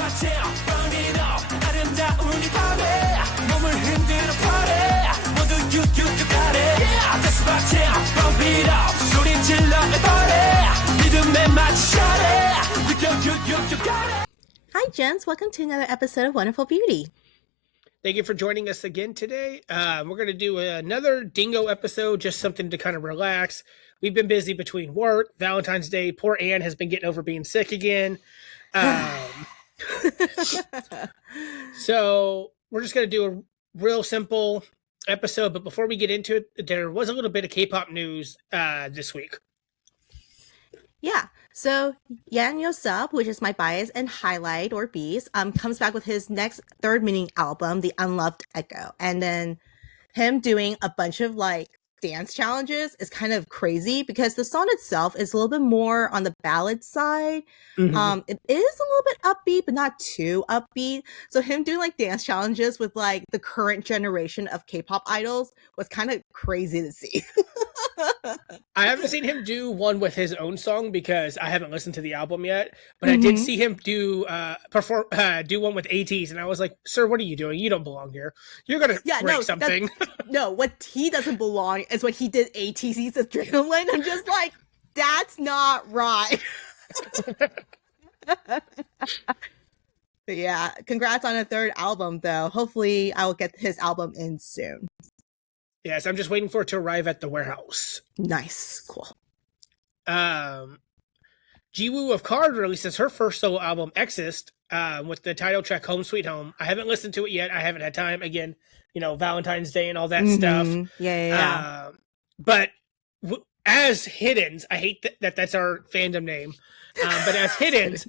Hi, gents. Welcome to another episode of Wonderful Beauty. Thank you for joining us again today. We're going to do another Dingo episode, just something to kind of relax. We've been busy between work, Valentine's Day. Poor Anne has been getting over being sick again. So we're just going to do a real simple episode. But before we get into it, there was a little bit of K-pop news this week. Yeah. So Yeosob, which is my bias and highlight or B's, comes back with his next third mini album, The Unloved Echo. And then him doing a bunch of like dance challenges is kind of crazy because the song itself is a little bit more on the ballad side. It is a little bit upbeat, but not too upbeat. So him doing like dance challenges with like the current generation of K-pop idols was kind of crazy to see. I haven't seen him do one with his own song because I haven't listened to the album yet, but I did see him do one with Ateez, and I was like, sir, what are you doing? You don't belong here. You're gonna break something. No, what he doesn't belong is what he did Ateez's Adrenaline. I'm just like, that's not right. But yeah, congrats on a third album though. Hopefully I will get his album in soon. Yes, I'm just waiting for it to arrive at the warehouse. Nice. Cool. Jiwoo of KARD releases her first solo album, Exist, with the title track Home Sweet Home. I haven't listened to it yet. I haven't had time. Again, Valentine's Day and all that stuff. Yeah. But as Hiddens, I hate that that's our fandom name. But as Hiddens,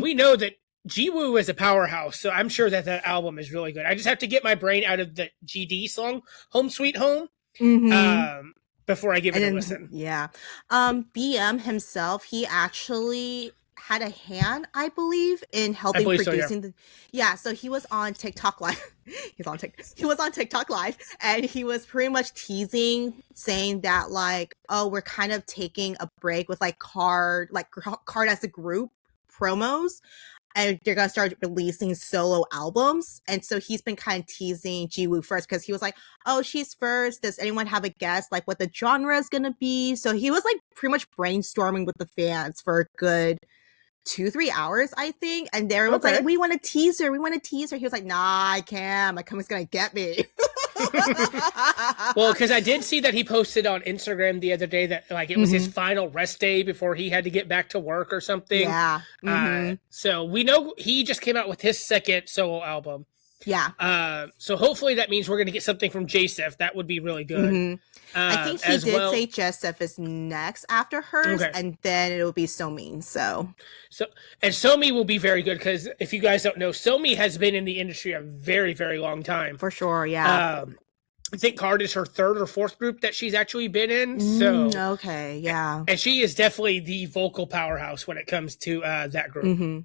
we know that Jiwoo is a powerhouse, so I'm sure that album is really good. I just have to get my brain out of the GD song, Home Sweet Home, before I give it a listen. Yeah. BM himself, he actually had a hand, I believe, in helping producing so he was on TikTok Live. He was on TikTok Live, and he was pretty much teasing, saying that like, oh, we're kind of taking a break with like KARD as a group promos. And they're going to start releasing solo albums. And so he's been kind of teasing Jiwoo first because he was like, oh, she's first. Does anyone have a guess like what the genre is going to be? So he was like pretty much brainstorming with the fans for a good 2-3 hours, I think. And there was like, we want to tease her. He was like, nah, I can't. My company's going to get me. Well, because I did see that he posted on Instagram the other day that like it was his final rest day before he had to get back to work or something. Yeah. So we know he just came out with his second solo album. Yeah. So hopefully that means we're going to get something from J-Sef. That would be really good. I think he did say J-Sef is next after hers, and then it'll be Somi. So Somi will be very good because if you guys don't know, Somi has been in the industry a very, very long time. For sure, yeah. I think KARD is her third or fourth group that she's actually been in. So okay, yeah. And she is definitely the vocal powerhouse when it comes to that group.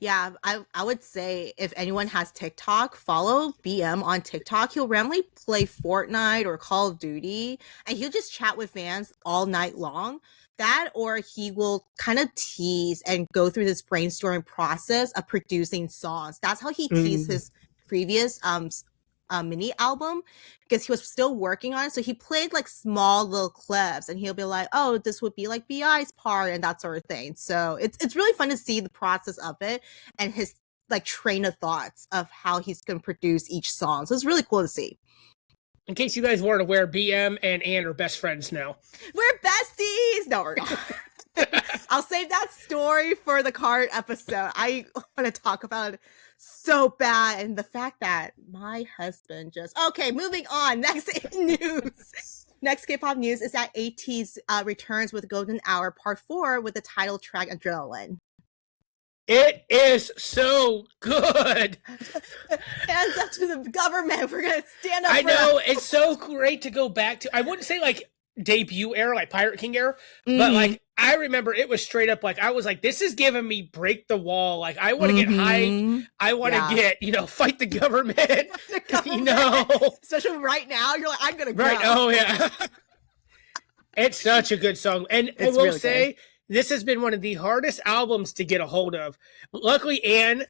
Yeah, I would say if anyone has TikTok, follow BM on TikTok. He'll randomly play Fortnite or Call of Duty, and he'll just chat with fans all night long. That, or he will kind of tease and go through this brainstorming process of producing songs. That's how he teased his previous mini album, because he was still working on it. So he played like small little clips, and he'll be like, oh, this would be like BI's part and that sort of thing. So it's really fun to see the process of it and his like train of thoughts of how he's going to produce each song. So it's really cool to see. In case you guys weren't aware, BM and Ann are best friends now. We're besties. No, we're not. I'll save that story for the KARD episode. I want to talk about it so bad, and the fact that my husband just moving on. Next K-pop news is that Ateez returns with Golden Hour Part 4 with the title track Adrenaline. It is so good. Hands up to the government. We're gonna stand up. I know, it's so great to go back to. I wouldn't say like debut era, like Pirate King era, but like I remember it was straight up like I was like, this is giving me break the wall. Like I want to get hyped. I want to get, fight the government. Especially right now, you're like, I'm gonna go. Right. Oh yeah. It's such a good song, and I will say this has been one of the hardest albums to get a hold of. Luckily, Anne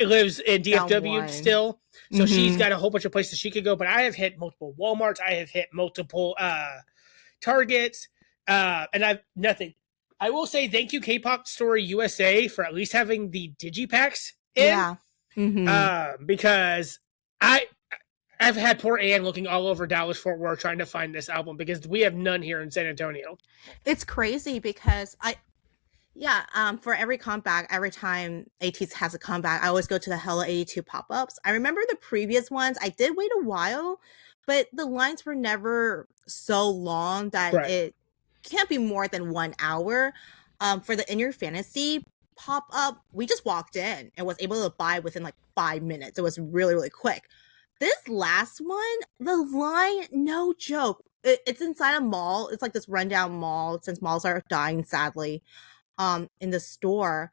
lives in Down DFW one. still, so she's Mhm. got a whole bunch of places she could go. But I have hit multiple Walmarts. I have hit multiple Targets, and I've nothing. I will say thank you, K-pop Story USA, for at least having the digipacks in, Yeah. Mhm. because I've had poor Ann looking all over Dallas Fort Worth trying to find this album because we have none here in San Antonio. It's crazy because for every comeback, every time Ateez has a comeback, I always go to the Hello 82 pop-ups. I remember the previous ones, I did wait a while, but the lines were never so long that Right. it can't be more than 1 hour. For the In Your Fantasy pop-up, we just walked in and was able to buy within like 5 minutes. It was really, really quick. This last one, the line, no joke. It's inside a mall. It's like this rundown mall since malls are dying, sadly, in the store.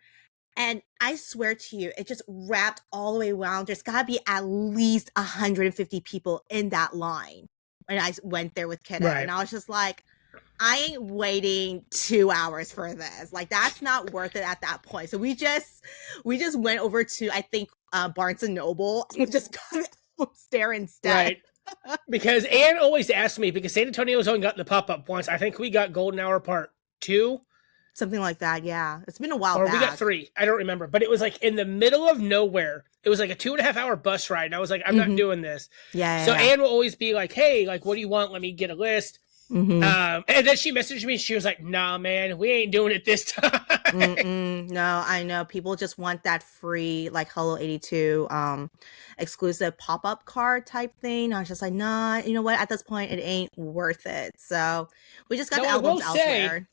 And I swear to you, it just wrapped all the way around. There's gotta be at least 150 people in that line. And I went there with Kiddo, Right. and I was just like, I ain't waiting 2 hours for this. Like, that's not worth it at that point. So we just went over to, I think, Barnes and Noble, and just got it there instead. Right. Because Ann always asked me, because San Antonio's only gotten the pop-up once. I think we got Golden Hour Part 2. Something like that, yeah. It's been a while Or back. we got 3. I don't remember. But it was like in the middle of nowhere. It was like a 2.5 hour bus ride. And I was like, I'm not doing this. Yeah. So Ann will always be like, hey, like, what do you want? Let me get a list. Mm-hmm. And then she messaged me. She was like, nah, man, we ain't doing it this time. No, I know. People just want that free, like, Hello 82 exclusive pop-up card type thing. I was just like, nah, you know what? At this point, it ain't worth it. So we just got the albums elsewhere.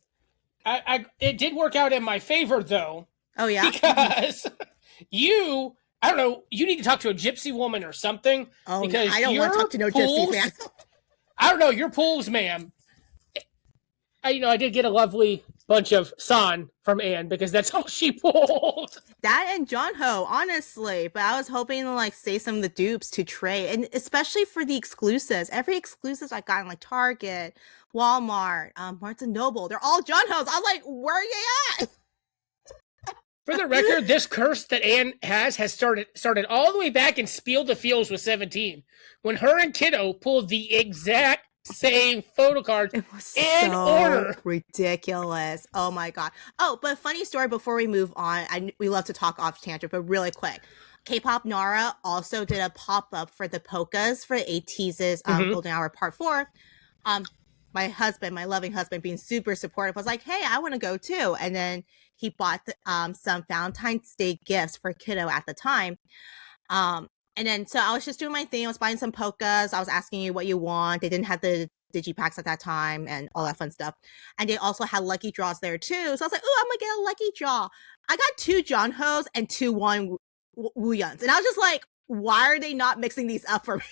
It did work out in my favor, though. Oh, yeah? Because I don't know, you need to talk to a gypsy woman or something. Oh, because I don't want to talk to no gypsies, man. I don't know, your pools, ma'am. I did get a lovely bunch of san from Ann because that's all she pulled. That and Jongho, honestly. But I was hoping to, like, save some of the dupes to trade. And especially for the exclusives. Every exclusives I got in, like, Target, Walmart, Barnes and Noble, they're all Jongho's. I was like, where are you at? For the record, this curse that Ann has started all the way back in Spiel the Fields with 17. When her and Kiddo pulled the exact same photo cards It was in so order. ridiculous. Oh my god. Oh, but funny story before we move on. We love to talk off tangent, but really quick. K-pop Nara also did a pop-up for the polkas for Ateez's Golden Hour Part 4. My husband, my loving husband, being super supportive, was like, hey, I want to go too. And then he bought some Valentine's Day gifts for Kiddo at the time. And then, so I was just doing my thing. I was buying some polkas. I was asking you what you want. They didn't have the digipacks at that time and all that fun stuff. And they also had lucky draws there too. So I was like, oh, I'm going to get a lucky draw. I got 2 Jongho's and 2 Wooyeons. And I was just like, why are they not mixing these up for me?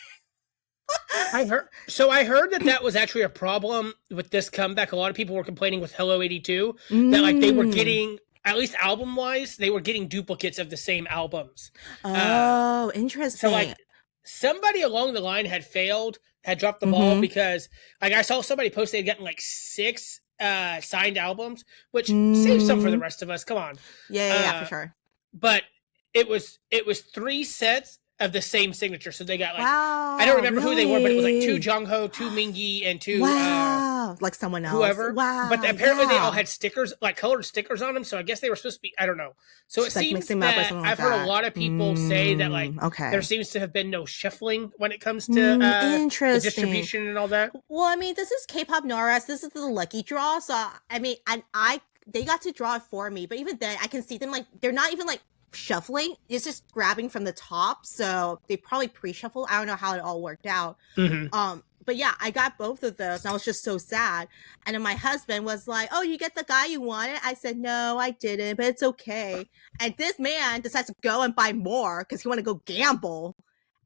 I heard that was actually a problem with this comeback. A lot of people were complaining with Hello 82 that like they were getting, at least album wise, they were getting duplicates of the same albums. Oh, interesting. So like somebody along the line had dropped the ball because like I saw somebody post they had gotten like 6 signed albums, which saves some for the rest of us. Come on. Yeah, for sure. But it was 3 sets of the same signature. So they got like, wow, I don't remember who they were, but it was like 2 Jongho, 2 Mingi, and 2 like someone else, whoever. Wow, but apparently they all had stickers, like colored stickers on them. So I guess they were supposed to be, I don't know. So it like seems that I've heard a lot of people say that like there seems to have been no shuffling when it comes to the distribution and all that. Well, I mean, this is K-pop Noras. This is the lucky draw. So I mean, they got to draw it for me, but even then I can see them like they're not even like shuffling. It's just grabbing from the top, so they probably pre-shuffle. I don't know how it all worked out. But yeah, I got both of those and I was just so sad. And then my husband was like, oh, you get the guy you wanted? I said, no, I didn't, but it's okay. And this man decides to go and buy more because he want to go gamble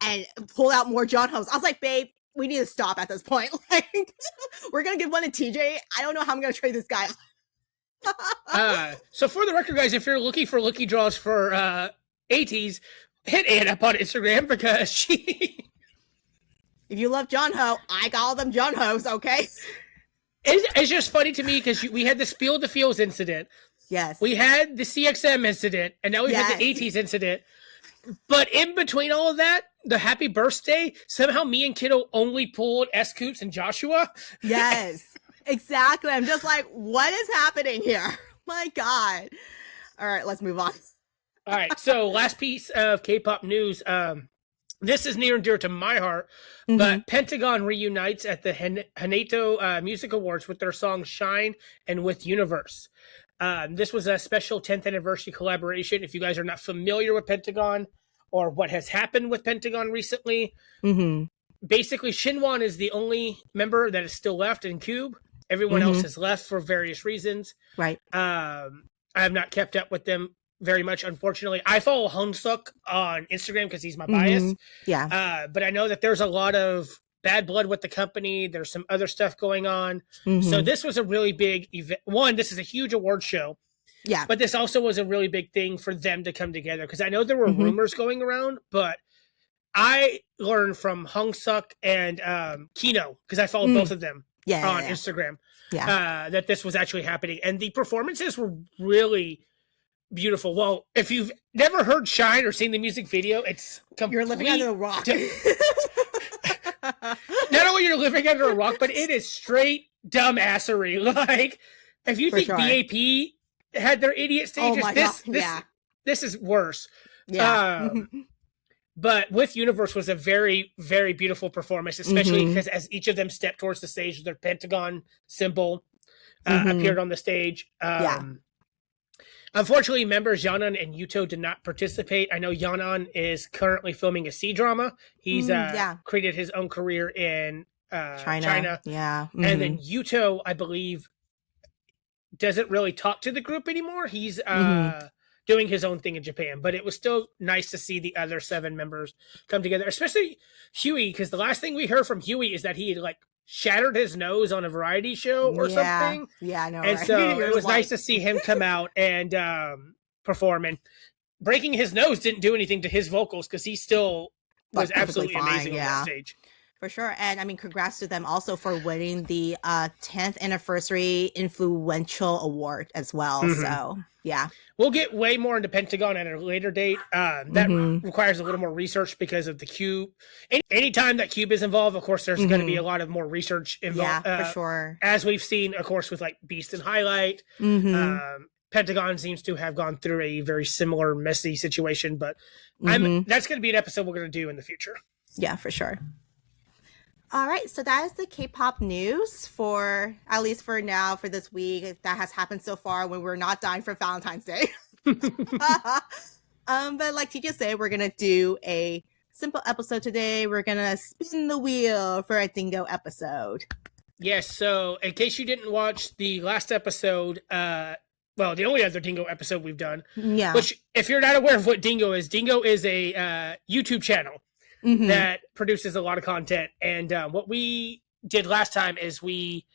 and pull out more Jongho's. I was like, babe, we need to stop at this point. Like, we're gonna give one to TJ. I don't know how I'm gonna trade this guy. So for the record, guys, if you're looking for lucky draws for Ateez, hit Ann up on Instagram because she. If you love Jongho, I got all them Jongho's, okay? It's just funny to me because we had the Spiel the Fields incident. Yes. We had the CXM incident, and now we had the Ateez incident. But in between all of that, the happy birthday, somehow me and Kiddo only pulled S. Coops and Joshua. Yes, exactly. I'm just like, what is happening here? My God. All right, let's move on. All right, so last piece of K-pop news. This is near and dear to my heart, but Pentagon reunites at the Hanteo Music Awards with their song Shine and with Universe. This was a special 10th anniversary collaboration. If you guys are not familiar with Pentagon or what has happened with Pentagon recently, basically Shinwon is the only member that is still left in Cube. Everyone else has left for various reasons. Right. I have not kept up with them very much, unfortunately. I follow Hongsuk on Instagram because he's my bias. Yeah. But I know that there's a lot of bad blood with the company. There's some other stuff going on. So this was a really big event. One, this is a huge award show. Yeah. But this also was a really big thing for them to come together, because I know there were rumors going around, but I learned from Hongsuk and Kino, because I follow both of them on Instagram, that this was actually happening. And the performances were really beautiful. Well, if you've never heard Shine or seen the music video, it's complete. You're living under a rock. Not only you're living under a rock, but it is straight dumbassery. Like, if you think BAP had their idiot stages, this is worse. Yeah. But with Universe was a very, very beautiful performance, especially because as each of them stepped towards the stage, their Pentagon symbol appeared on the stage. Unfortunately, members Yeonan and Yuto did not participate. I know Yeonan is currently filming a C-drama. He's created his own career in China. Yeah. And then Yuto, I believe, doesn't really talk to the group anymore. He's doing his own thing in Japan. But it was still nice to see the other 7 members come together, especially Huey, because the last thing we heard from Huey is that he had shattered his nose on a variety show or something. Yeah, I know. And so it was nice to see him come out and perform. And breaking his nose didn't do anything to his vocals, because he still was absolutely amazing on that stage. For sure. And I mean, congrats to them also for winning the 10th anniversary influential award as well. So yeah. We'll get way more into Pentagon at a later date. That requires a little more research because of the Cube. Anytime that Cube is involved, of course, there's going to be a lot of more research involved. Yeah, for sure. As we've seen, of course, with Beast and Highlight. Pentagon seems to have gone through a very similar messy situation, but that's going to be an episode we're going to do in the future. Yeah, for sure. All right, so that is the K-pop news for, at least for now, for this week. That has happened so far when we're not dying for Valentine's Day. But like TJ said, we're going to do a simple episode today. We're going to spin the wheel for a dingo episode. Yes, so in case you didn't watch the last episode, well, the only other dingo episode we've done, which if you're not aware of what dingo is a YouTube channel that produces a lot of content. And what we did last time is we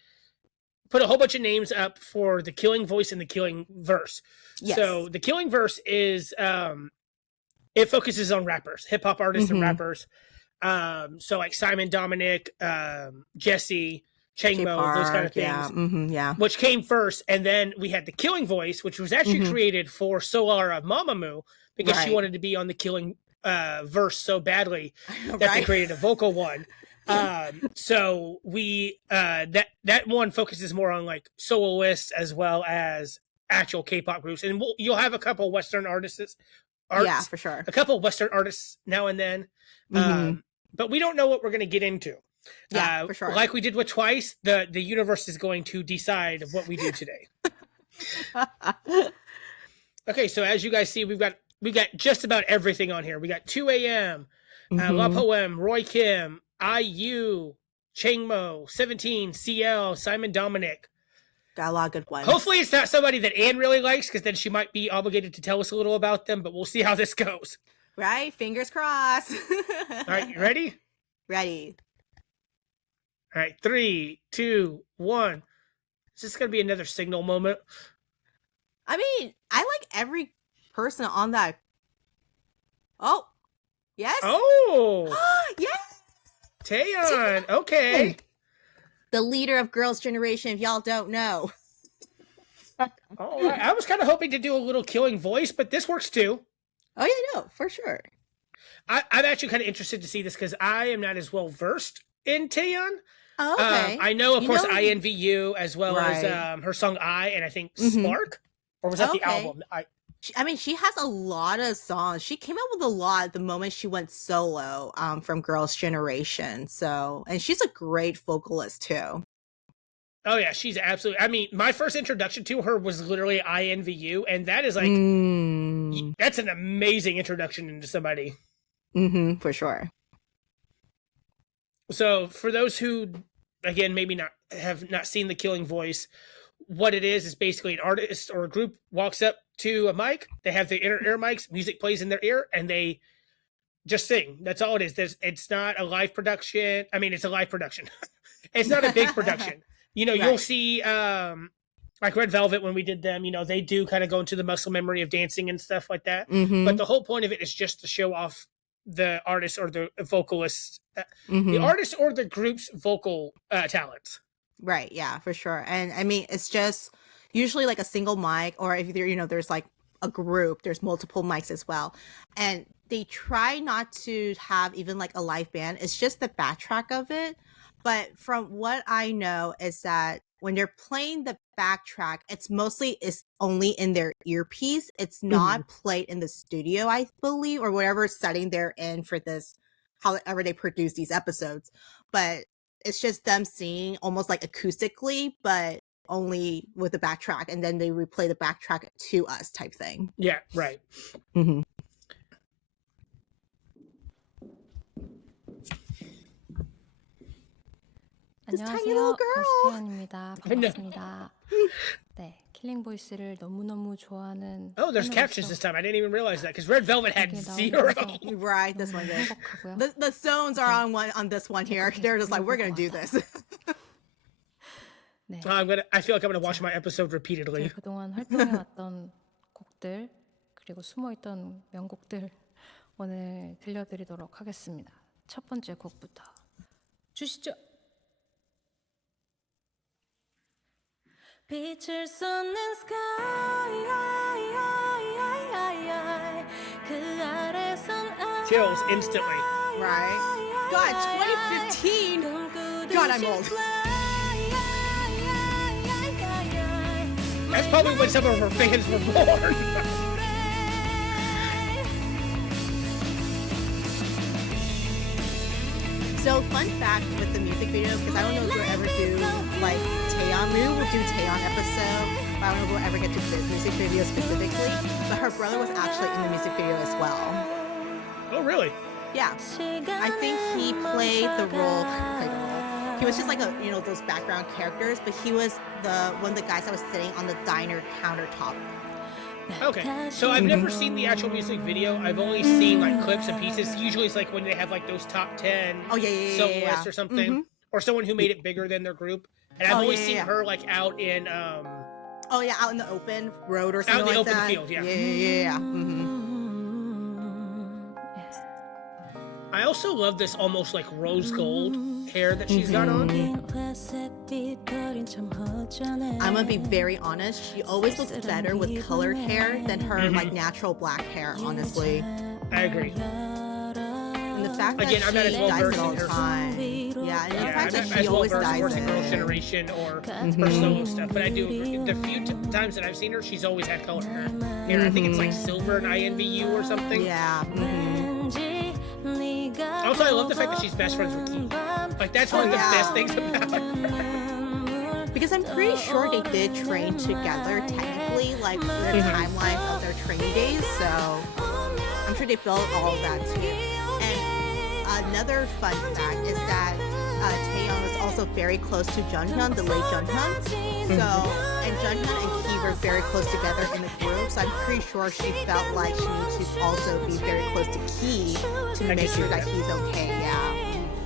put a whole bunch of names up for the Killing Voice and the Killing Verse. Yes. So the Killing Verse is it focuses on rappers, hip-hop artists and rappers. So Simon Dominic, Jesse, Changmo, those kind of things. Which came first. And then we had the Killing Voice, which was actually created for Solara Mamamoo, because she wanted to be on the Killing Verse so badly that they created a vocal one. So we that one focuses more on soloists as well as actual K-pop groups, and you'll have a couple Western artists. Yeah, for sure. A couple Western artists now and then, but we don't know what we're going to get into. Yeah, for sure. Like we did with Twice, the universe is going to decide what we do today. Okay, so as you guys see, we've got just about everything on here. We got 2 a.m., La Poème, Roy Kim, IU, Changmo, 17, CL, Simon Dominic. Got a lot of good ones. Hopefully it's not somebody that Anne really likes, because then she might be obligated to tell us a little about them, but we'll see how this goes. Right? Fingers crossed. All right, you ready? Ready. All right, 3, 2, 1. Is this going to be another signal moment? I mean, I like every person on that. Oh. Yes. Oh. Yes. Taeyeon. Okay. The leader of Girls' Generation, if y'all don't know. Oh, I was kind of hoping to do a little Killing Voice, but this works too. Oh, yeah, no, for sure. I'm actually kind of interested to see this because I am not as well versed in Taeyeon. Oh, okay. I know, of course, INVU as well as her song I, and I think Spark, or was that the album? I mean, she has a lot of songs. She came out with a lot the moment she went solo from Girls' Generation. So, and she's a great vocalist too. Oh yeah, she's absolutely. I mean, my first introduction to her was literally INVU, and that is like that's an amazing introduction into somebody. For sure. So, for those who, again, maybe have not seen The Killing Voice, what it is basically an artist or a group walks up to a mic. They have their inner ear mics. Music plays in their ear, and they just sing. That's all it is. It's not a live production. I mean, it's a live production. It's not a big production. You know, you'll see like Red Velvet when we did them. You know, they do kind of go into the muscle memory of dancing and stuff like that. But the whole point of it is just to show off the artist or the vocalist, the artist or the group's vocal talents. Right. Yeah, for sure. And I mean, it's just usually like a single mic, or if there, you know, there's like a group, there's multiple mics as well. And they try not to have even like a live band. It's just the backtrack of it. But from what I know is that when they're playing the backtrack, it's only in their earpiece. It's not played in the studio, I believe, or whatever setting they're in for this, however they produce these episodes. But it's just them singing almost like acoustically, but only with the backtrack, and then they replay the backtrack to us type thing. Yeah, right. 안녕하세요, 가스태연입니다. 반갑습니다. 네, 킬링 보이스를 너무너무 좋아하는. Oh, there's captions this time. I didn't even realize that because Red Velvet had 0. Right, this one did. The Stones are on this one here. They're just like, we're gonna do this. 네. I feel like I'm gonna watch my episode repeatedly. 그동안 활동해왔던 곡들 그리고 숨어있던 명곡들 오늘 들려드리도록 하겠습니다. 첫 번째 곡부터 주시죠. 빛을 쏟는 sky 그 아래선 Chills instantly. Right. God, 2015. God, I'm old. That's probably when some of her fans were born. So, fun fact with the music video, because I don't know if we'll ever do like Taeyeon. Maybe we'll do Taeyeon episode, but I don't know if we'll ever get to this music video specifically. But her brother was actually in the music video as well. Oh, really? Yeah. I think he played the role. He was just like those background characters, but he was one of the guys that was sitting on the diner countertop. Okay, so I've never seen the actual music video. I've only seen like clips and pieces. Usually it's like when they have like those top 10 soloists or something, or someone who made it bigger than their group. And I've only seen her like out in out in the open road or something out in the like open that. field, yeah. Yeah. I also love this almost like rose gold hair that she's got on. I'm gonna be very honest. She always looks better with colored hair than her like natural black hair. Honestly, I agree. And the fact that I'm not as she well dyes versed it all in the her. time. Yeah, and the fact that she always dyes Girls' it. Generation or her solo stuff, but I do agree. The few times that I've seen her, she's always had colored hair. I think it's like silver and INVU or something. Yeah. Also, I love the fact that she's best friends with Key. Like, that's one of the best things about her. Because I'm pretty sure they did train together, technically, like their timelines of their training days. So I'm sure they built all of that too. And another fun fact is that Taeyeon was also very close to Junghyun, the late Junghyun. So, and Junghyun and Key were very close together in the group. So I'm pretty sure she felt like she needed to also be very close to Key to make sure that he's okay. Yeah.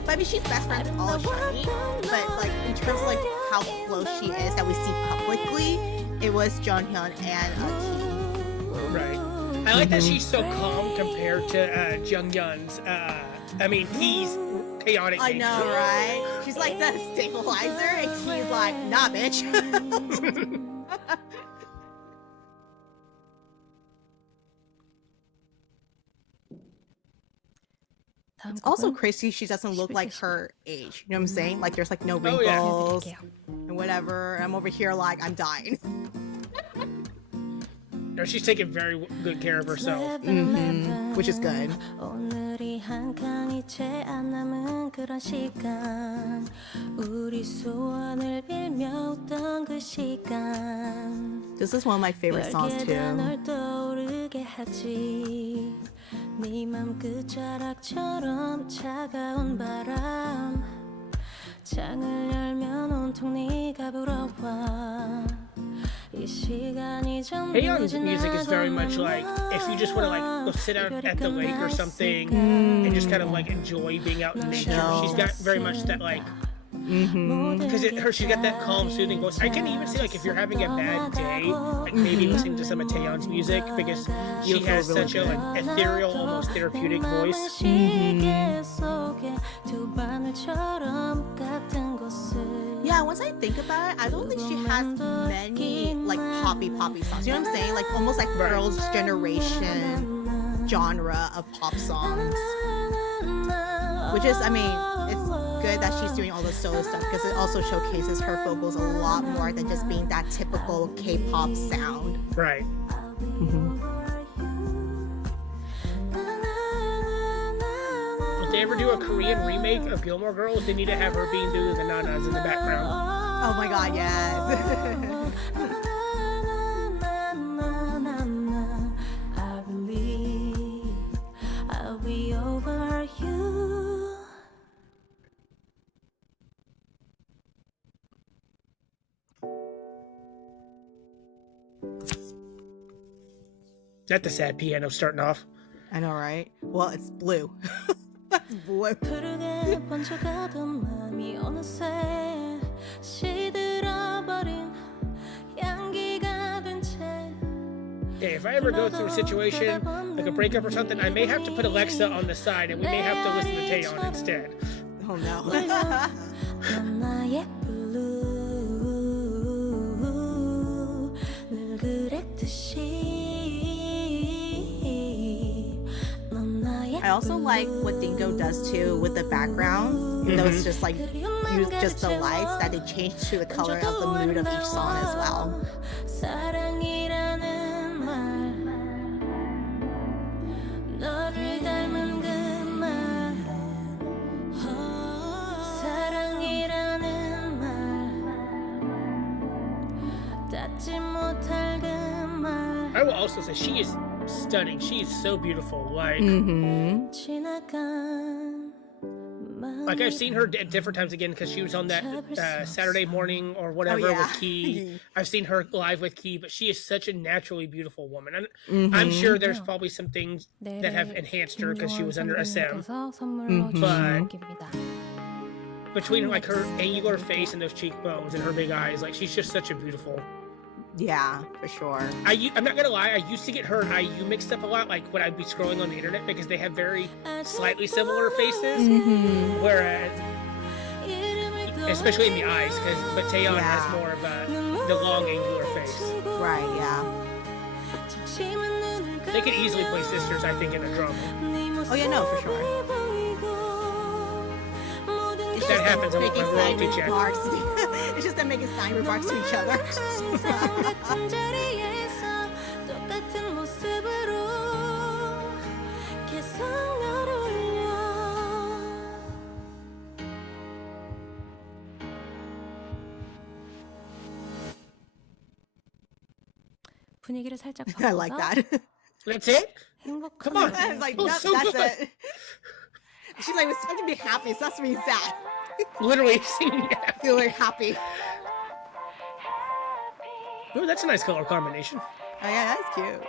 But I mean, she's best friends with all of Shiny. But like in terms of like how close she is that we see publicly, it was Junghyun and Key. Right. I like that she's so calm compared to Junghyun's. Key's chaotic. I know, right? She's like the stabilizer, and Key's like, nah, bitch. It's also crazy she doesn't look like her age. You know what I'm saying? Like there's like no Oh, yeah. wrinkles and whatever. I'm over here like I'm dying. No, she's taking very good care of herself. Which is good. 오늘이 한 칸이 채 안 남은 그런 시간 우리 소원을 빌며 웃던 그 시간 This is one of my favorite songs 별개다 too. 널 떠오르게 하지 네 맘 끝자락처럼 차가운 바람 창을 열면 온통 네가 불어와 Taeyeon's music is very much like if you just want to like go sit out at the lake or something and just kind of like enjoy being out in nature. She's got very much that like because she's got that calm, soothing voice. I can even see like if you're having a bad day, like maybe listening to some of Taeyeon's music because she has such a like ethereal, almost therapeutic voice. Yeah, once I think about it, I don't think she has many like poppy songs. You know what I'm saying? Like almost like girls' generation genre of pop songs. Which is, I mean, it's good that she's doing all the solo stuff because it also showcases her vocals a lot more than just being that typical K-pop sound. Right. If they ever do a Korean remake of Gilmore Girls, they need to have her being doing the nanas in the background. Oh my god, yes. I believe I'll be over you. That's the sad piano starting off. I know, right? Well, it's blue. It's blue. 푸르게 번져가던 맘이 어느새 시들어버린 향기가 된 채 Yeah, if I ever go through a situation like a breakup or something, I may have to put Alexa on the side and we may have to listen to Taeyeon instead. Oh no. 넌 나의 blue 늘 그랬듯이 I also like what Dingo does too with the background. Even though it's just like just the lights that they change to the color of the mood of each song as well. 사랑이라는 말 너를 닮은 그 말 사랑이라는 말 닿지 못할 그 말 I will also say she is stunning. She is so beautiful. Like like I've seen her at different times again because she was on that Saturday morning or whatever with Key. I've seen her live with Key, but she is such a naturally beautiful woman. And I'm sure there's probably some things that have enhanced her because she was under SM. But between like her angular face and those cheekbones and her big eyes, like she's just such a beautiful. Yeah, for sure. I'm not gonna lie, I used to get her and IU mixed up a lot, like when I'd be scrolling on the internet because they have very slightly similar faces. Whereas, especially in the eyes, but Taeyeon has more of the long angular face. Right, yeah. They could easily play sisters, I think, in a drama. Oh yeah, no, for sure. That happens on my royalty check. It's just them making sign remarks to each other. 분위기를 살짝 I like that. That's it? Come on. I was like, Oh, no, so that's good. it. She's like, we're supposed to be happy, so that's to be sad. Literally singing. Feeling happy. Ooh, that's a nice color combination. Oh yeah, that's cute.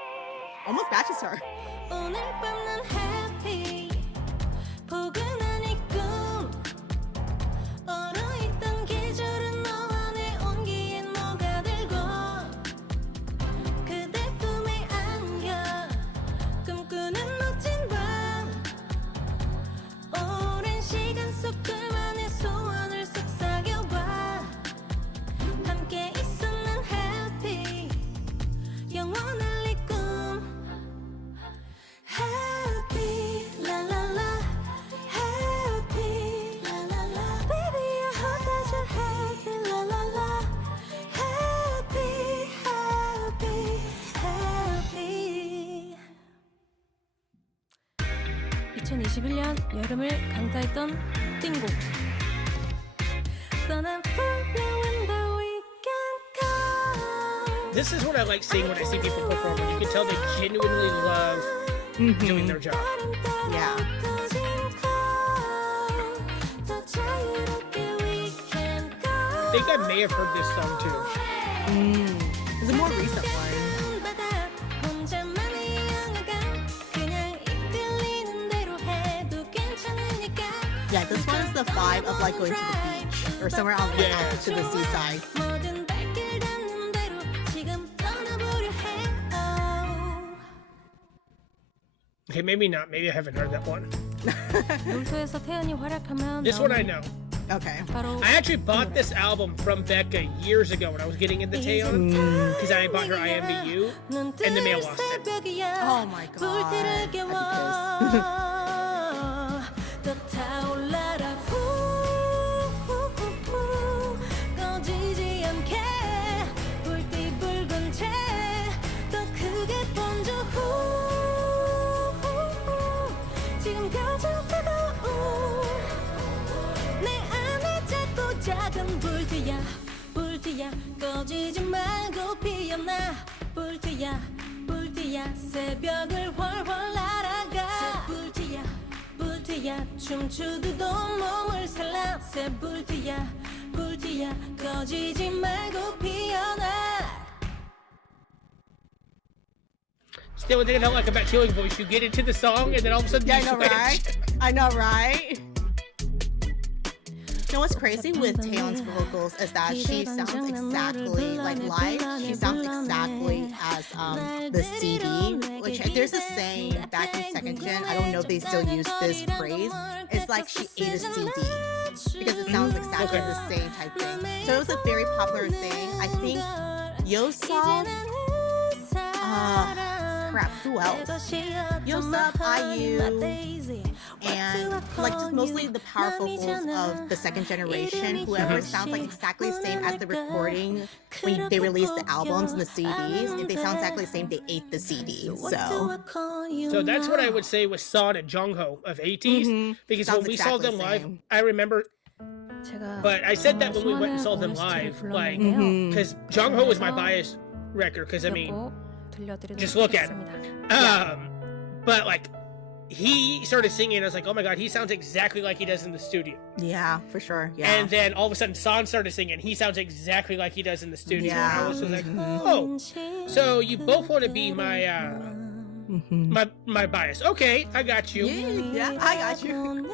Almost matches her. 오늘 밤 난 happy 포근한 이 꿈 얼어있던 계절은 너와 내 온기에 녹아들고 그대 꿈에 안겨 꿈꾸는 멋진 밤 오랜 시간 속 둘만의 소원을 속삭여봐 함께 있어 난 happy 영원할 이 꿈 happy 2021년 여름을 강타했던 띵곡. This is what I like seeing when I see people perform. When you can tell they genuinely love doing their job. Yeah. I think I may have heard this song too. It's a more recent one. Yeah, this one's the vibe of like going to the beach or somewhere out to the seaside. Okay, maybe not. Maybe I haven't heard that one. 롤토에서 태연이 활약하면 This one I know. Okay. I actually bought this album from Becca years ago when I was getting into Taeyeon because I bought her INVU and the mail lost it. Oh my god. 불티야 꺼지지 말고 피어나 불티야 불티야 새벽을 훨훨 날아가 불티야 불티야 춤추듯도 몸을 살라 새 불티야 불티야 꺼지지 말고 피어나. Still, one thing I don't like about Taeyeon's voice, you get into the song and then all of a sudden Yeah, you I know, switch. right? I know, right? You know what's crazy with Taeyeon's vocals is that she sounds exactly like live. She sounds exactly as the CD. Which there's a saying back in second gen. I don't know if they still use this phrase. It's like she ate a CD because it sounds exactly the same type thing. So it was a very popular thing. I think Yeosob. Crap. Who else? Yeosob, IU, and like just mostly the power vocals of the second generation. Whoever sounds like exactly the same as the recording when they released the albums and the CDs. If they sound exactly the same, they ate the CD. So that's what I would say with Son and Jungho of Ateez because Sounds when we saw them exactly the live, same. I remember. But I said that when we went and saw them live, like because Jungho was my bias record. Because I mean, just look at him. But like. He started singing, and I was like, oh my god, he sounds exactly like he does in the studio. Yeah, for sure. Yeah. And then all of a sudden, San started singing, he sounds exactly like he does in the studio. Yeah. And I was just like, oh, so you both want to be my, my bias. Okay, I got you. Yeah, I got you.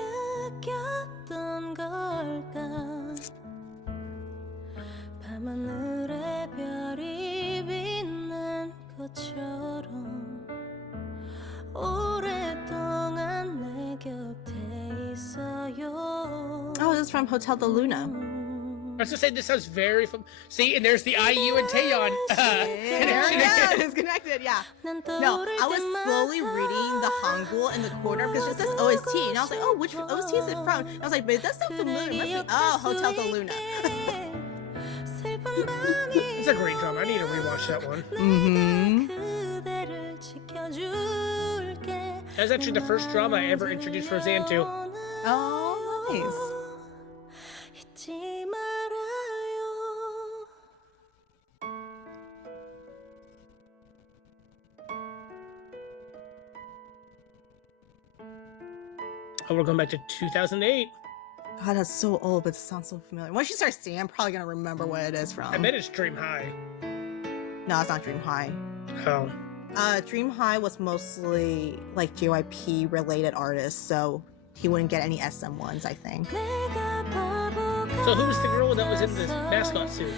Oh, this is from Hotel de Luna. I was gonna say, this sounds very see, and there's the IU and Taeyeon connection. Yeah, it's connected, yeah. No, I was slowly reading the Hangul in the corner because it says OST, and I was like, oh, which OST is it from? I was like, but it does sound familiar. It must be, oh, Hotel de Luna. It's a great drama. I need to rewatch that one. That's actually the first drama I ever introduced Roseanne to. Oh, nice. Oh, we're going back to 2008. God, that's so old, but it sounds so familiar. Once you start singing, I'm probably gonna remember what it is from. I bet it's Dream High. No, it's not Dream High. Oh. Dream High was mostly like JYP related artists, so he wouldn't get any SM ones, I think. So who was the girl that was in the mascot suit?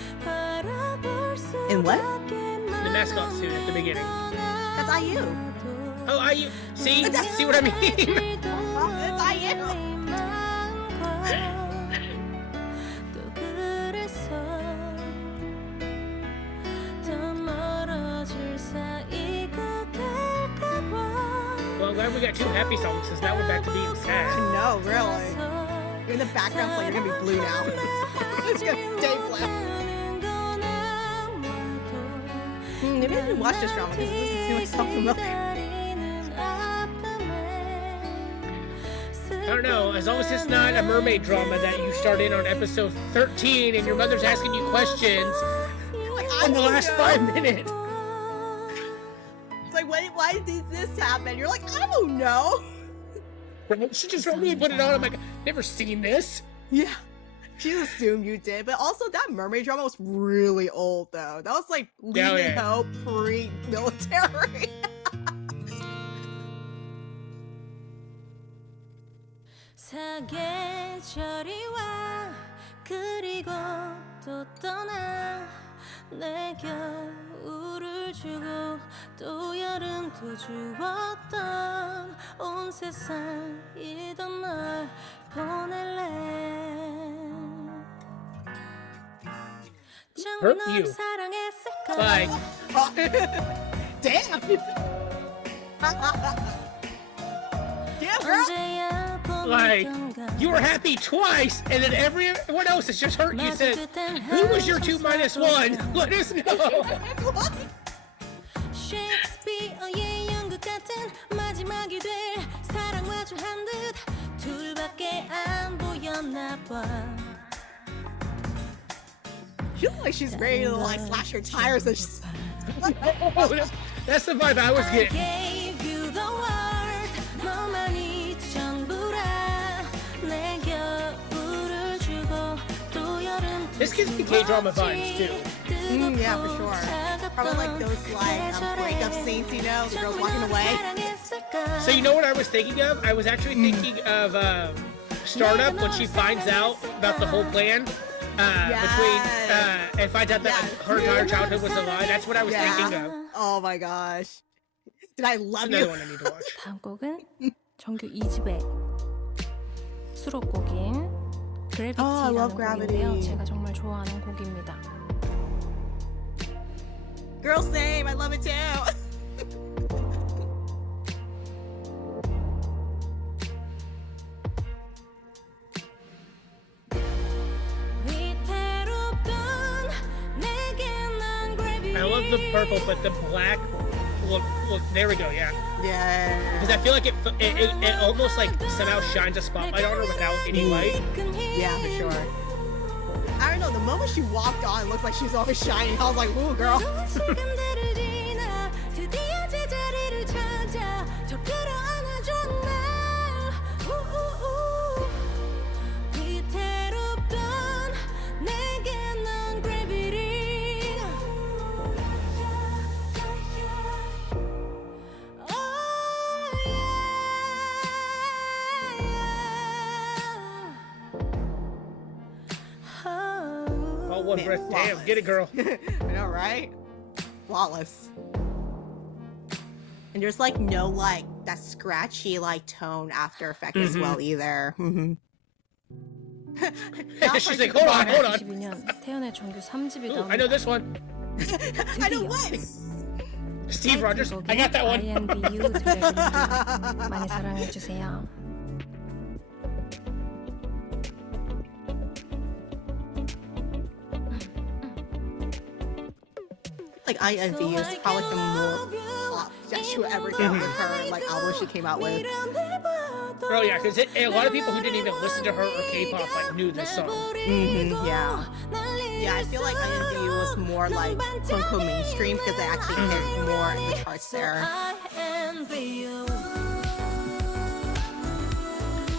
In what? The mascot suit at the beginning. That's IU. Oh, IU. See? See what I mean? It's IU. Well, I'm glad we got two happy songs, because now we're back to being sad. No, really. You're in the background, so you're gonna be blue now. It's gonna stay black. Maybe I didn't watch this drama because this is too much so familiar. don't know. As long as it's not a mermaid drama that you start in on episode 13 and your mother's asking you questions in the last 5 minutes. It's like, why did this happen? You're like, I don't know. She just told me to put it on. I'm like, never seen this. Yeah. She assumed you did. But also, that mermaid drama was really old, though. That was like Lee Min-ho pre-military. 사계절이 와 그리고 또 떠나 내 겨울을 주고 또 여름도 주었던 온 세상이던 널 보낼래 정말 널 사랑했을까 Like, damn. Damn, girl. like, you were happy twice, and then everyone else is just hurting. You said, who was your 2 minus 1? Let us know. 셰익스피어의 연극 같은 마지막이 될 사랑 마주한 듯 둘밖에 안 보였나 봐. She looks like she's ready to like slash her tires and just... That's the vibe I was I getting. gave you the world 너만이 전부라 내 겨울을 주고 또 여름 This gives me K-drama vibes too. yeah, for sure. Probably like those like breakup scenes, you know, the girls walking away. So you know what I was thinking of? I was actually thinking of Startup when she finds out about the whole plan. Between and finds out that her entire childhood was a lie. That's what I was thinking of. Oh my gosh. Did I love Another you? one I need to watch. 다음 곡은 정규 2집의 수록곡인 I love Gravity라는 Gravity. 곡인데요. 제가 정말 좋아하는 곡입니다. Girl, same. I love it too. I love the purple, but the black. Look, there we go. Yeah. Yeah. Because I feel like it almost like somehow shines a spotlight on her without any light. Yeah, for sure. I don't know, the moment she walked on, it looked like she was always shining. I was like, ooh, girl. All one breath. Flawless. Damn, get it, girl. I know, right? Flawless. And there's like no like that scratchy like tone after effect as well either. She's like, hold on. 2022년 태연의 정규 3집이 Ooh, I know this one. I know what? Steve Rogers. I got that one. INVU 드래곤 많이 사랑해주세요. Like INVU is probably like the more pop that she would ever get with her like album she came out with. Oh yeah, because a lot of people who didn't even listen to her or K-pop like knew this song. Yeah. Yeah, I feel like INVU was more like quote unquote mainstream because they actually hit more in the charts there.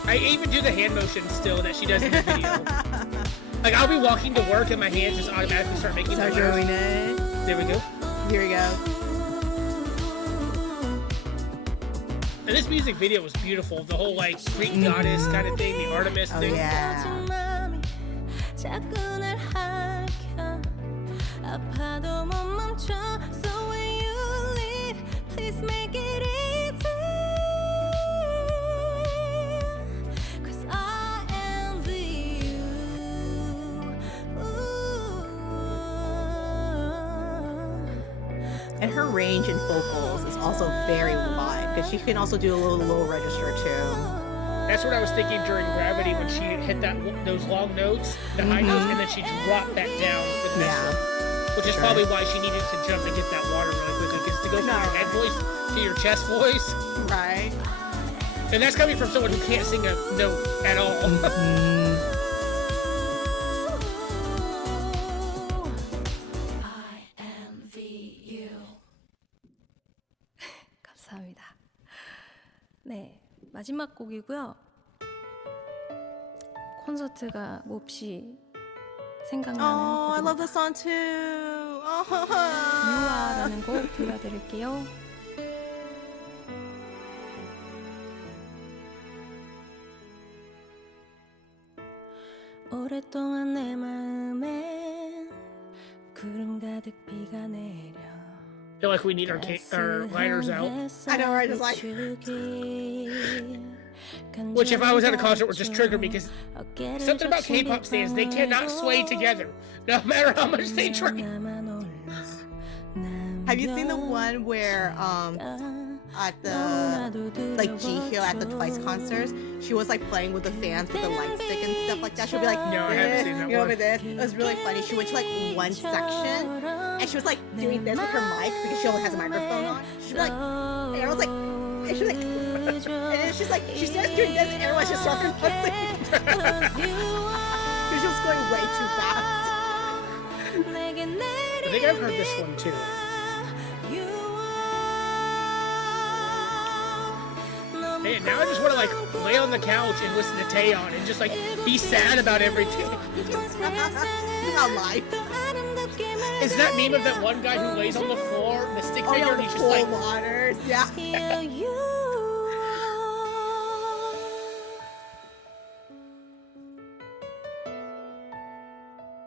I even do the hand motion still that she does in the video. Like I'll be walking to work and my hands just automatically start making Start noises. doing it. There we go. Here we go. And this music video was beautiful. The whole like Greek goddess kind of thing, the Artemis Oh thing. yeah. And her range in vocals is also very wide because she can also do a little low register too. That's what I was thinking during Gravity when she hit those long notes, the high notes, and then she dropped that down for the next one. Which is probably why she needed to jump and get that water really quickly, because to go from your head voice to your chest voice. Right. And that's coming from someone who can't sing a note at all. INVU. 감사합니다. 네, 마지막 곡이고요. 콘서트가 몹시 생각나는 Oh, I love 곡입니다. this song too. 유아라는 곡 들려드릴게요. 오랫동안 내 마음엔 구름 가득 비가 내려 I feel like we need our liners out. I know, right? It's like, Which, if I was at a concert, would just trigger me because something about K-pop stands, they cannot sway together, no matter how much they try. have you seen the one where at the like Jihyo at the Twice concerts, she was like playing with the fans with the light stick and stuff like that. She'll be like, No, I haven't seen that you know, one. with this. It was really funny. She went to like one section and she was like doing this with her mic because she only has a microphone on. She'd be like, and everyone's like, and she's like, and then she's like, she starts doing this and everyone's just starting dancing. She was going way too fast. I think I've heard this one too. Man, now I just want to like lay on the couch and listen to Taeyeon and just like be sad about everything. Not life. Is that meme of that one guy who lays on the floor, the stick Oh figure, yeah, and the he's just cool like, waters. Yeah.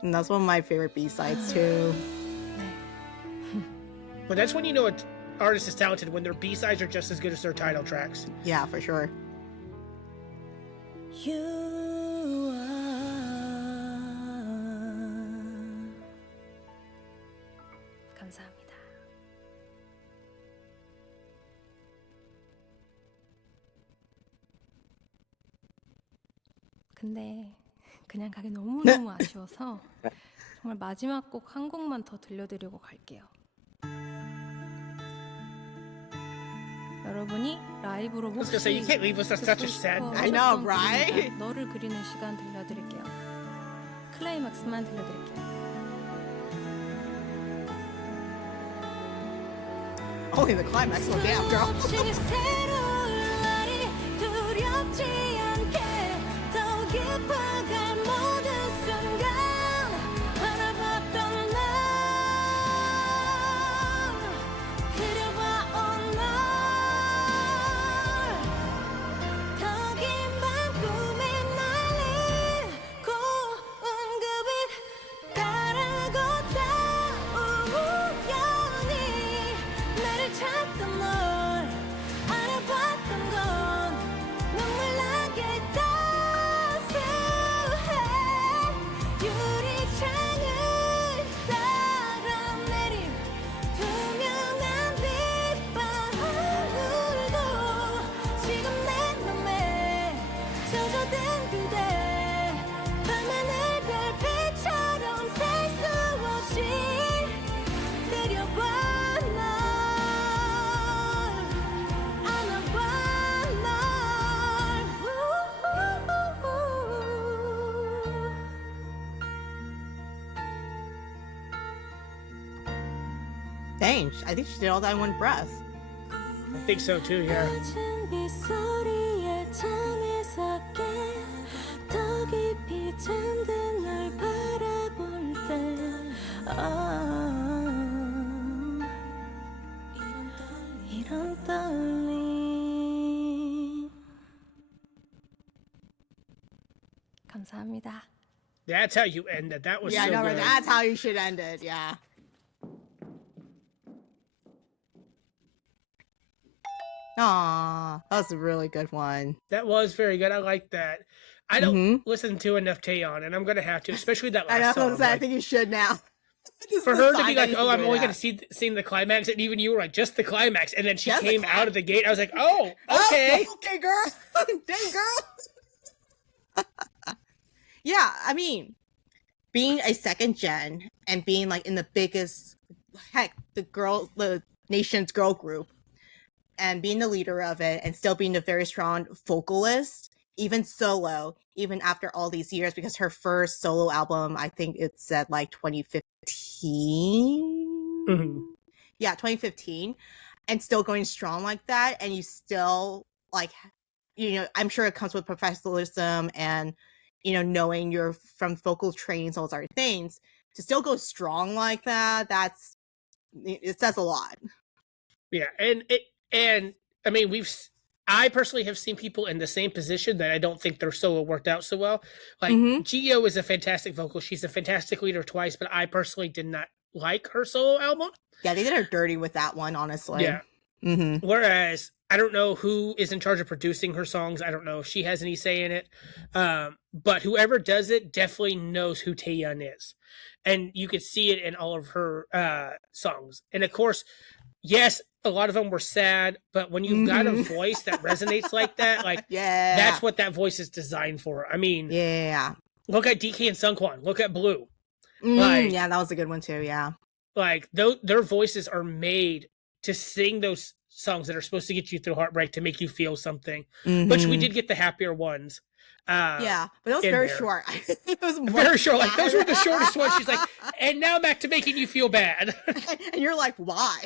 And that's one of my favorite B-sides too. but that's when you know an artist is talented, when their B-sides are just as good as their title tracks. Yeah, for sure. 감사합니다. 근데 그냥 가기 너무너무 아쉬워서 정말 마지막 곡 한 곡만 더 들려드리고 갈게요. 여러분이 라이브로 I was gonna say, you can't leave us. That's such a sad. I know, right? 너를 그리는 시간 들려드릴게요. 클라이막스만 들려드릴게요. Only the climax. Well, damn, girl. Dang, I think she did all that in one breath. I think so too, yeah. 감사합니다. That's how you end it. That was Yeah, so I know, good. right? That's how you should end it. Yeah. Aw, that was a really good one. That was very good. I like that. I don't listen to enough Taeyeon, and I'm gonna have to, especially that I know, last song. I Like, think you should now. This for is the her to sign be that like, you "Oh, should I'm do only that. gonna sing the climax," and even you were like, "Just the climax," and then she Just the came out of the gate. I was like, "Oh, okay." Oh, okay, girl. Dang, girl. Yeah, I mean, being a second gen and being like in the biggest, heck, the nation's girl group, and being the leader of it and still being a very strong vocalist, even solo, even after all these years, because her first solo album, I think it said like 2015. Mm-hmm. Yeah, 2015, and still going strong like that. And you still like, I'm sure it comes with professionalism and, knowing you're from vocal training, all those other things, to still go strong like that. It says a lot. Yeah. And I mean, I personally have seen people in the same position that I don't think their solo worked out so well. Like Gio is a fantastic vocal. She's a fantastic leader twice, but I personally did not like her solo album. Yeah, they did her dirty with that one, honestly. Yeah. Mm-hmm. Whereas I don't know who is in charge of producing her songs. I don't know if she has any say in it. But whoever does it definitely knows who Taeyeon is. And you could see it in all of her songs. And of course, yes, a lot of them were sad, but when you've got a voice that resonates like that, like, that's what that voice is designed for. I mean, look at DK and Sungkwan. Look at Blue. Yeah, that was a good one too. Yeah. Like, their voices are made to sing those songs that are supposed to get you through heartbreak, to make you feel something. Which we did get the happier ones. Yeah, but it was very short. It was very short. Like, those were the shortest ones. She's like, and now back to making you feel bad. And you're like, why?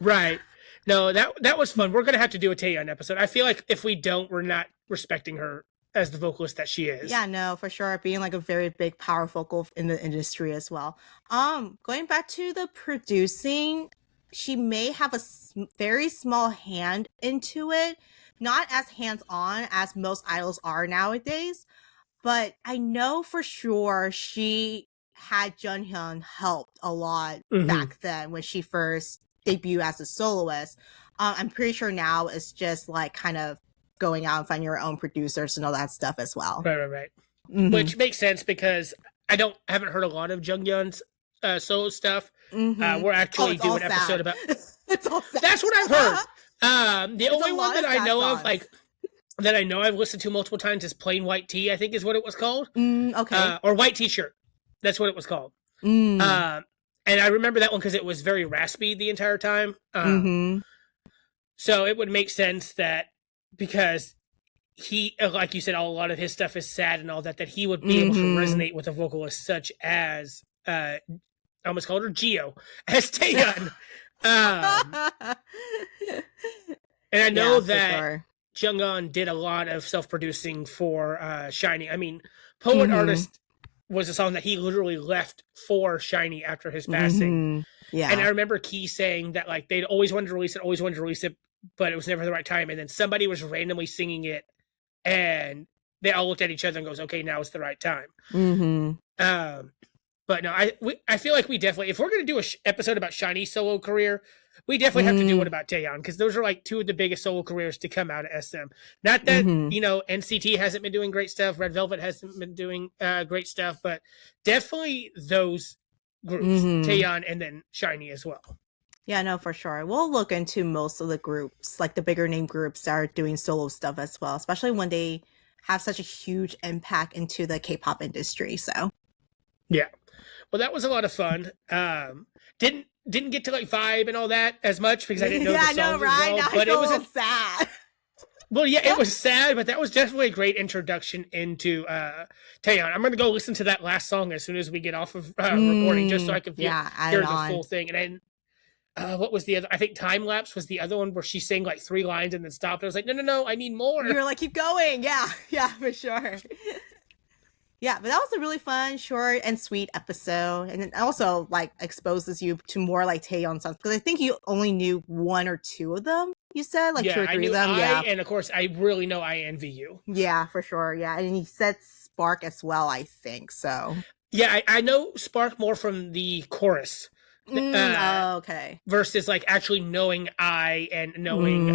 Right. No, that was fun. We're gonna have to do a Taeyeon episode. I feel like if we don't, we're not respecting her as the vocalist that she is. Yeah, no, for sure. Being like a very big power vocal in the industry as well. Going back to the producing, she may have a very small hand into it. Not as hands-on as most idols are nowadays, but I know for sure she had Junghyun helped a lot back then when she first debuted as a soloist. I'm pretty sure now it's just like kind of going out and finding your own producers and all that stuff as well. Right. Which makes sense because I haven't heard a lot of Junghyun's solo stuff. We're actually doing an episode about. It's all sad. That's what I've heard. The only one that I know of, like, that I know I've listened to multiple times is Plain White Tee, I think is what it was called. Okay. Or White T-shirt. That's what it was called. And I remember that one because it was very raspy the entire time. So it would make sense that because he, like you said, a lot of his stuff is sad and all that, that he would be able to resonate with a vocalist such as, I almost called her Gio, as Taeyeon. And I know that Junghyun did a lot of self-producing for Shiny. I mean, Poet Artist was a song that he literally left for Shiny after his passing. Yeah. And I remember Key saying that, like, they'd always wanted to release it, but it was never the right time. And then somebody was randomly singing it, and they all looked at each other and goes, okay, now it's the right time. But no, I feel like we definitely, if we're going to do an episode about Shiny's solo career, we definitely have to do one about Taeyeon, because those are like two of the biggest solo careers to come out of SM. Not that, NCT hasn't been doing great stuff, Red Velvet hasn't been doing great stuff, but definitely those groups, Taeyeon and then Shiny as well. Yeah, no, for sure. We'll look into most of the groups, like the bigger name groups that are doing solo stuff as well, especially when they have such a huge impact into the K-pop industry. So, yeah. Well, that was a lot of fun. Didn't get to like vibe and all that as much because I didn't know the songs as well. Now but it was sad. Well, yeah, it was sad, but that was definitely a great introduction into Taeyeon. I'm going to go listen to that last song as soon as we get off of recording, just so I can hear the full thing. And then, what was the other? I think Time Lapse was the other one where she sang like 3 lines and then stopped. I was like, no, I need more. You were like, keep going. Yeah, for sure. Yeah, but that was a really fun, short, and sweet episode. And it also, like, exposes you to more, like, Taeyeon songs. Because I think you only knew 1 or 2 of them, you said? Like, 2 or 3 of them? And, of course, I really know INVU. Yeah, for sure. Yeah, and he said Spark as well, I think, so. Yeah, I know Spark more from the chorus. Okay. Versus, like, actually knowing and knowing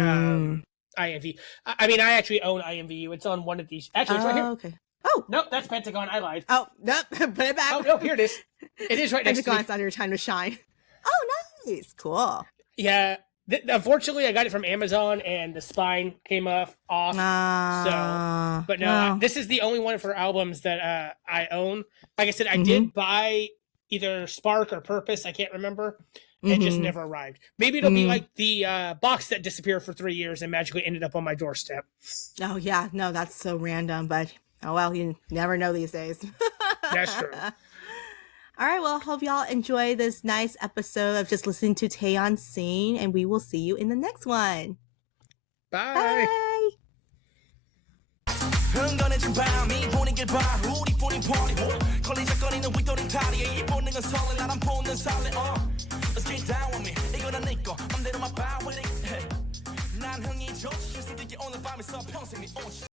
INVU. I mean, I actually own INVU. It's on one of these. Actually, it's right here. Okay. Oh. Nope, that's Pentagon. I lied. Oh, nope. Put it back. Oh, no, here it is. It is right next to me. Pentagon's on your time to shine. Oh, nice. Cool. Yeah. Unfortunately, I got it from Amazon, and the spine came off. But no, this is the only one of her albums that I own. Like I said, I did buy either spark or purpose. I can't remember. It just never arrived. Maybe it'll be like the box that disappeared for 3 years and magically ended up on my doorstep. Oh yeah, no, that's so random, but oh well, you never know these days. That's true. All right, well, hope y'all enjoy this nice episode of just listening to Taeyeon sing, and we will see you in the next one. Bye. Bye. 흥건해진 밤이 보내길 봐 우리뿐인 party 걸리적거리는 윗도린 다리에 이 본능은 설레 나란 본능 살래 Let's get down with me 이거는 네거 맘대로만 봐 with it 난 흥이 좋지 실수들이 오늘 밤에서 평생 네 온시